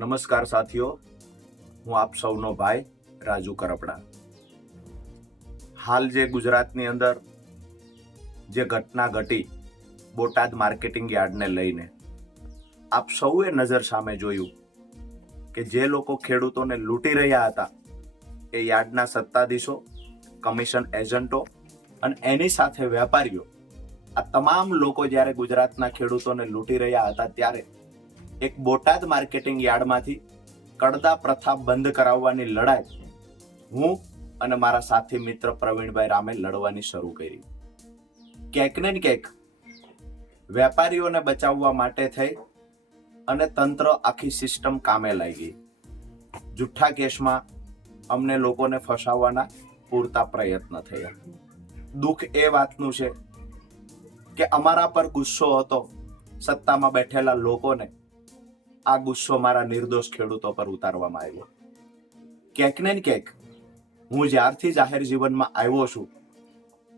નમસ્કાર સાથીઓ, હું આપ સૌનો ભાઈ રાજુ કરપડા. હાલ જે ગુજરાતની અંદર જે ઘટના ઘટી બોટાદ માર્કેટિંગ યાર્ડને લઈને, આપ સૌએ નજર સામે જોયું કે જે લોકો ખેડૂતોને લૂંટી રહ્યા હતા, એ યાર્ડના સત્તાધીશો, કમિશન એજન્ટો અને એની સાથે વેપારીઓ, આ તમામ લોકો જ્યારે ગુજરાતના ખેડૂતોને લૂંટી રહ્યા હતા ત્યારે એક બોટાદ માર્કેટિંગ યાર્ડમાંથી કડદા પ્રથા બંધ કરાવવાની લડાઈ હું અને મારા સાથી મિત્ર પ્રવીણભાઈ રામે લડવાની શરૂ કરી. ક્યાંક ને ક્યાંક વેપારીઓને બચાવવા માટે થઈ અને તંત્ર આખી સિસ્ટમ કામે લાગી. જુઠ્ઠા કેસમાં અમને લોકોને ફસાવવાના પૂરતા પ્રયત્ન થયા. દુઃખ એ વાતનું છે કે અમારા પર ગુસ્સો હતો સત્તામાં બેઠેલા લોકોને આ ગુસ્સો મારા નિર્દોષ ખેડૂતો પર ઉતારવામાં આવ્યો. ક્યાંક ને ક્યાંક હું જ્યારથી જાહેર જીવનમાં આવ્યો છું,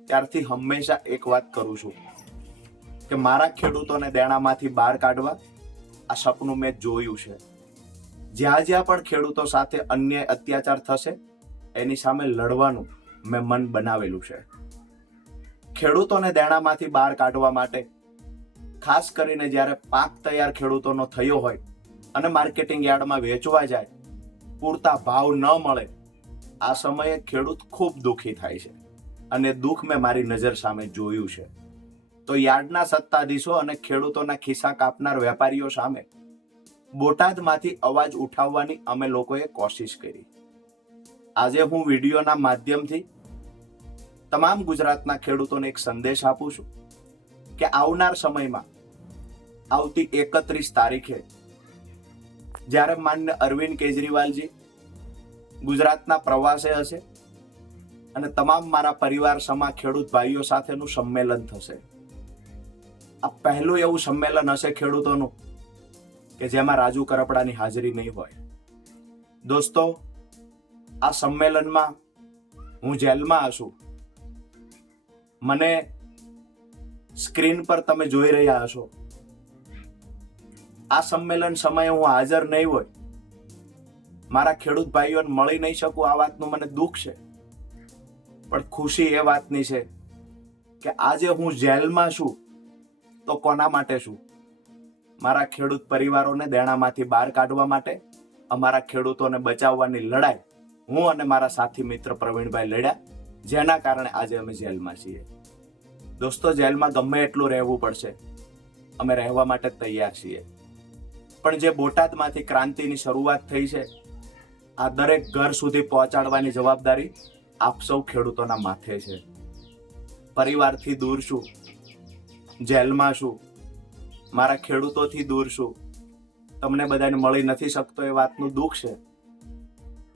ત્યારથી હંમેશા એક વાત કરું છું કે મારા ખેડૂતોને દેણામાંથી બહાર કાઢવા આ સપનું મેં જોયું છે. જ્યાં જ્યાં પણ ખેડૂતો સાથે અન્ય અત્યાચાર થશે, એની સામે લડવાનું મેં મન બનાવેલું છે. ખેડૂતોને દેણામાંથી બહાર કાઢવા માટે ખાસ કરીને જ્યારે પાક તૈયાર ખેડૂતોનો થયો હોય અને માર્કેટિંગ યાર્ડમાં વેચવા જાય, પૂરતા ભાવ ન મળે, આ સમયે ખેડૂત ખૂબ દુઃખી થાય છે અને દુઃખ મેં મારી નજર સામે જોયું છે. તો યાર્ડના સત્તાધીશો અને ખેડૂતોના ખિસ્સા કાપનાર વેપારીઓ સામે બોટાદમાંથી અવાજ ઉઠાવવાની અમે લોકોએ કોશિશ કરી. આજે હું વિડીયોના માધ્યમથી તમામ ગુજરાતના ખેડૂતોને એક સંદેશ આપું છું કે આવનાર સમયમાં, આવતી એકત્રીસ તારીખે જ્યારે માન્ય અરવિંદ કેજરીવાલજી ગુજરાતના પ્રવાસે હશે અને તમામ મારા પરિવાર સમા ખેડૂત ભાઈઓ સાથેનું સંમેલન થશે. આ પહેલું એવું સંમેલન હશે ખેડૂતોનું કે જેમાં રાજુ કરપડાની હાજરી નહીં હોય. દોસ્તો, આ સંમેલનમાં હું જેલમાં હશું. મને સ્ક્રીન પર તમે જોઈ રહ્યા હશો. આ સંમેલન સમયે હું હાજર નહીં હોય. મારા ખેડૂત ભાઈઓને મળી નહીં શકું, આ વાતનું મને દુઃખ છે. પણ ખુશી એ વાતની છે કે આજે હું જેલમાં છું તો કોના માટે છું? મારા ખેડૂત પરિવારોને દેણામાંથી બહાર કાઢવા માટે, અમારા ખેડૂતોને બચાવવાની લડાઈ હું અને મારા સાથી મિત્ર પ્રવીણભાઈ લડ્યા, જેના કારણે આજે અમે જેલમાં છીએ. દોસ્તો, જેલમાં ગમે એટલું રહેવું પડશે. અમે રહેવા માટે તૈયાર છીએ. પણ જે બોટાદમાંથી ક્રાંતિની શરૂઆત થઈ છે, આ દરેક ઘર સુધી પહોંચાડવાની જવાબદારી આપ સૌ ખેડૂતોના માથે છે. પરિવારથી દૂર છું, જેલમાં છું, મારા ખેડૂતોથી દૂર છું. તમને બધાને મળી નથી શકતો એ વાતનું દુઃખ છે.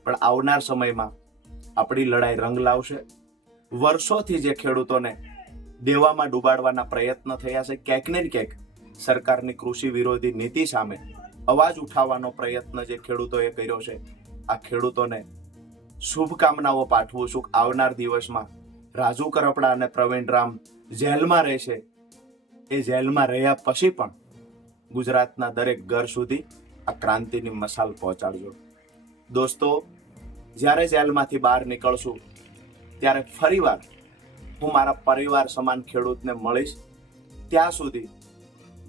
પણ આવનાર સમયમાં આપણી લડાઈ રંગ લાવશે. વર્ષોથી જે ખેડૂતોને દેવામાં ડૂબાડવાના પ્રયત્ન થયા છે ક્યાંક ને ક્યાંક સરકારની કૃષિ વિરોધી નીતિ સામે અવાજ ઉઠાવવાનો પ્રયત્ન જે ખેડૂતોએ કર્યો છે, આ ખેડૂતોને શુભકામનાઓ પાઠવું છું. આવનાર દિવસમાં રાજુ કરપડા અને પ્રવીણ રામ જેલમાં રહેશે. એ જેલમાં રહ્યા પછી પણ ગુજરાતના દરેક ઘર સુધી આ ક્રાંતિની મસાલ પહોંચાડજો. દોસ્તો, જ્યારે જેલમાંથી બહાર નીકળશું, ત્યારે ફરીવાર હું મારા પરિવાર સમાન ખેડૂતને મળીશ. ત્યાં સુધી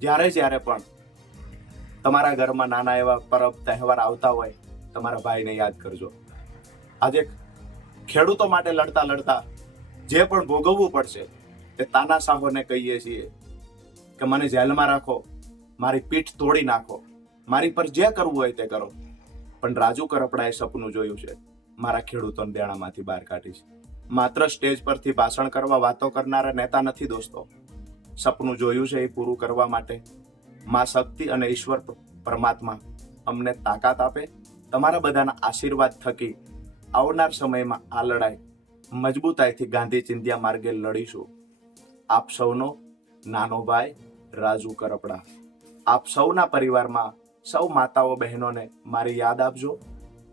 જ્યારે જ્યારે પણ તમારા ઘરમાં નાના એવા પરબ, તહેવાર આવતા હોય, તમારા ભાઈને યાદ કરજો. આજે ખેડૂતો માટે લડતા લડતા જે પણ ભોગવવું પડશે, તે તાના સાહોને કહીએ છીએ કે મને જેલમાં રાખો, મારી પીઠ તોડી નાખો, મારી પર જે કરવું હોય તે કરો. પણ રાજુ કરપડાએ સપનું જોયું છે, મારા ખેડૂતોને દેણામાંથી બહાર કાઢીશ. માત્ર સ્ટેજ પરથી ભાષણ કરવા વાતો કરનારા નેતા નથી દોસ્તો. સપનું જોયું છે એ પૂરું કરવા માટે. મા શક્તિ અને ઈશ્વર પરમાત્મા અમને તાકાત આપે, તમારા બધાના આશીર્વાદ થકી આવનાર સમયમાં આ લડાઈ મજબૂતાઈથી ગાંધી ચિંધ્યા માર્ગે લડીશું. આપ સૌનો નાનો ભાઈ રાજુ કરપડા. આપ સૌના પરિવારમાં સૌ માતાઓ બહેનોને મારી યાદ આપજો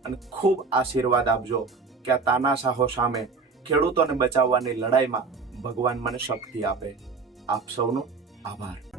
અને ખૂબ આશીર્વાદ આપજો કે આ તાનાશાહો સામે ખેડૂતોને બચાવવાની લડાઈમાં ભગવાન મને શક્તિ આપે. આપ સૌનો આભાર.